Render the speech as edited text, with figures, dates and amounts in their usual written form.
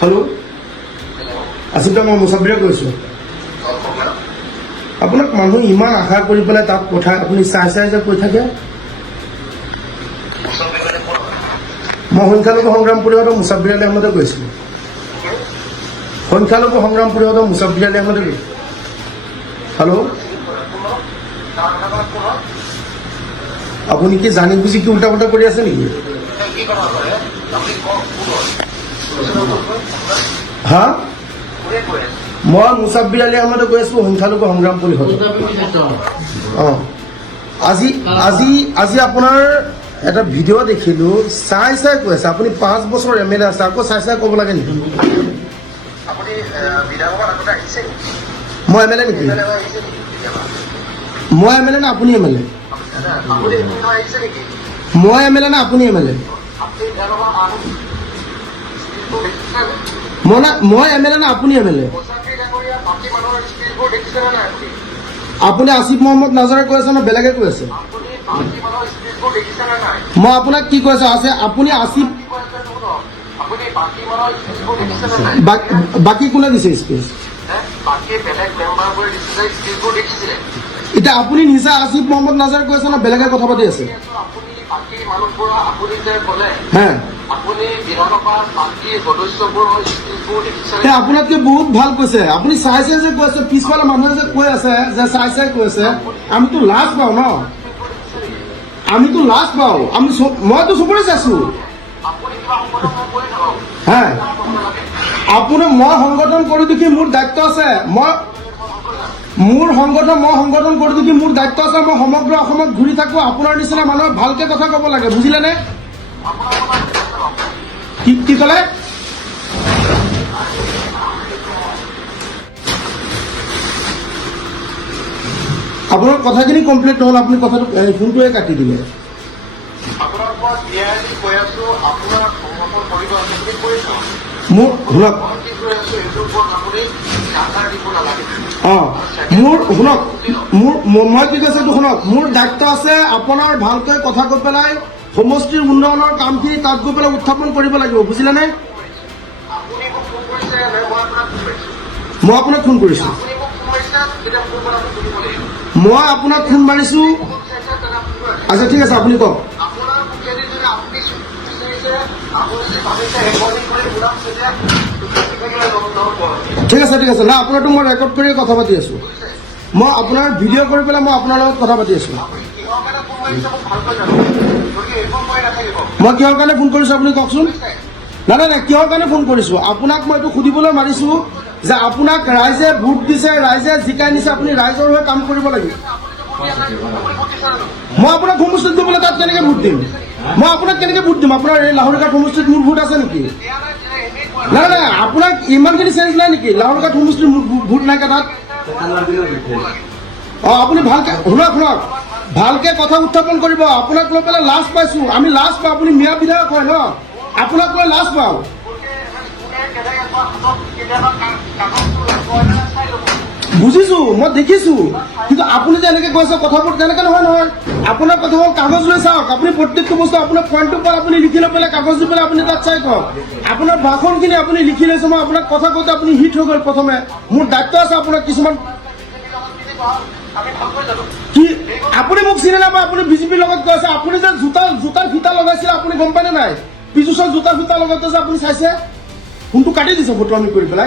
Hello' আচলতে মই মুছাফিৰে কৈছোঁ। আপোনাক মানুহ ইমান আশা কৰি পেলাই তাত পঠাই আপুনি চাই চাই যে কৈ থাকে। মই সংখ্যালঘু সংগ্ৰাম পৰিষদৰ মুছাফিৰ আলী আহমেদে কৈছিলোঁ। সংখ্যালঘু সংগ্ৰাম পৰিষদৰ মুছাফিৰ আলী আহমেদে কৈছোঁ। হেল্ল' আপুনি কি জানি বুজি কি উল্টা পুল্টা কৰি আছে নেকি? হা মই মুছাফিৰ আলী আহমেদে কৈ আছোঁ সংখ্যালঘু সংগ্ৰাম পৰিষদ। অঁ আজি আজি আজি আপোনাৰ এটা ভিডিঅ' দেখিলোঁ, চাই চাই কৈ আছে। আপুনি 5 বছৰ MLA আছে, আকৌ চাই চাই ক'ব লাগে নেকি? মই MLA নেকি? মই MLA নে আপুনি MLA? মই MLA নে আপুনি MLA? মই MLA নে আপুনি MLA? আপুনি আসিফ মহম্মদ নাজাৰে কৈ আছে নে বেলেগে কৈ আছে? মই আপোনাক কি কৈ আছোঁ আছে আপুনি আসিফ বাকী কোনে দিছে স্পেচ? এতিয়া আপুনি নিজে আসিফ মহম্মদ নাজাৰে কৈ আছে নে বেলেগে কথা পাতি আছে? আপোনাতকে বহুত ভাল কৈছে। আপুনি চাই চাই যে কৈছে, পিছফালে মানুহে যে কৈ আছে যে চাই চাই কৈ আছে, আমিতো লাজ পাওঁ ন, আমিতো লাজ পাওঁ। মইতো চবৰে চাইছোঁ। হা আপুনি মই সংগঠন কৰি দেখি মোৰ দায়িত্ব আছে। মই সংগঠন কৰি দেখি মোৰ দায়িত্ব আছে। মই সমগ্ৰ অসমত ঘূৰি থাকোঁ। আপোনাৰ নিচিনা মানুহক ভালকে কথা ক'ব লাগে, বুজিলেনে? কি ক'লে? আপোনাৰ কথাখিনি কমপ্লিট নহ'ল, আপুনি কথাটো ফোনটোৱে কাটি দিলে। মোৰ শুনক, শুনক মই কি কৈছোঁ এইটো শুনক। মোৰ দায়িত্ব আছে আপোনাৰ ভালকৈ কথা কৈ পেলাই সমষ্টিৰ উন্নয়নৰ কামখিনি তাত গৈ পেলাই উত্থাপন কৰিব লাগিব, বুজিলেনে? মই আপোনাক ফোন কৰিছোঁ, মই আপোনাক ফোন মাৰিছোঁ। আচ্ছা ঠিক আছে, আপুনি কওক। ঠিক আছে ঠিক আছে, না আপোনাৰতো মই ৰেকৰ্ড কৰি কথা পাতি আছোঁ। মই আপোনাৰ ভিডিঅ' কৰি পেলাই মই আপোনাৰ লগত কথা পাতি আছোঁ। মই কিহৰ কাৰণে ফোন কৰিছোঁ আপুনি কওকচোন? নাই নাই নাই, কিহৰ কাৰণে ফোন কৰিছোঁ আপোনাক? মই এইটো সুধিবলৈ মাৰিছোঁ যে আপোনাক ৰাইজে ভোট দিছে, ৰাইজে জিকাই নিছে, আপুনি ৰাইজৰ হৈ কাম কৰিব লাগিব। মই আপোনাক সমষ্টিত গৈ পেলাই তাত কেনেকৈ ভোট দিম? মই আপোনাক কেনেকৈ ভোট দিম? আপোনাৰ এই লাহৰিঘাট সমষ্টিত মোৰ ভোট আছে নেকি? নাই নাই, আপোনাক ইমানখিনি চেঞ্জ নাই নেকি? লাহৰিঘাট সমষ্টিত মোৰ ভোট নাই তাত। অঁ আপুনি ভালকে শুনক, ভালকে কথা উত্থাপন কৰিব। আপোনাক লৈ পেলাই লাজ পাইছোঁ, আমি লাজ পাওঁ। আপুনি মিয়া বিধায়ক হয় ন, আপোনাক লৈ লাজ পাওঁ। বুজিছোঁ, মই দেখিছোঁ, কিন্তু আপুনি যে এনেকৈ কৈছে কথাবোৰ তেনেকৈ নহয়। আপোনাৰ কথা হ'ল কাগজ লৈ চাওক। আপুনি প্ৰত্যেকটো বস্তু আপোনাৰ পইণ্টটোৰ পৰা আপুনি লিখি লৈ পেলাই কাগজ দি পেলাই আপুনি তাত চাই কওক। আপোনাৰ ভাষণখিনি আপুনি লিখি লৈছে, মই আপোনাক কথা কওঁতে আপুনি হিট হৈ গ'ল প্ৰথমে। মোৰ দায়িত্ব আছে আপোনাক কিছুমান। কি আপুনি মোক চিনি নাপায়? আপুনি বিজেপিৰ লগত গৈছে। আপুনি যে জোতাৰ ফিতা লগাইছিলে আপুনি গম পায়নে নাই? পীযুষৰ জোতাৰ ফিতা লগাইছে যে আপুনি চাইছে? ফোনটো কাটি দিছে ফটো আমি কৰি পেলাই।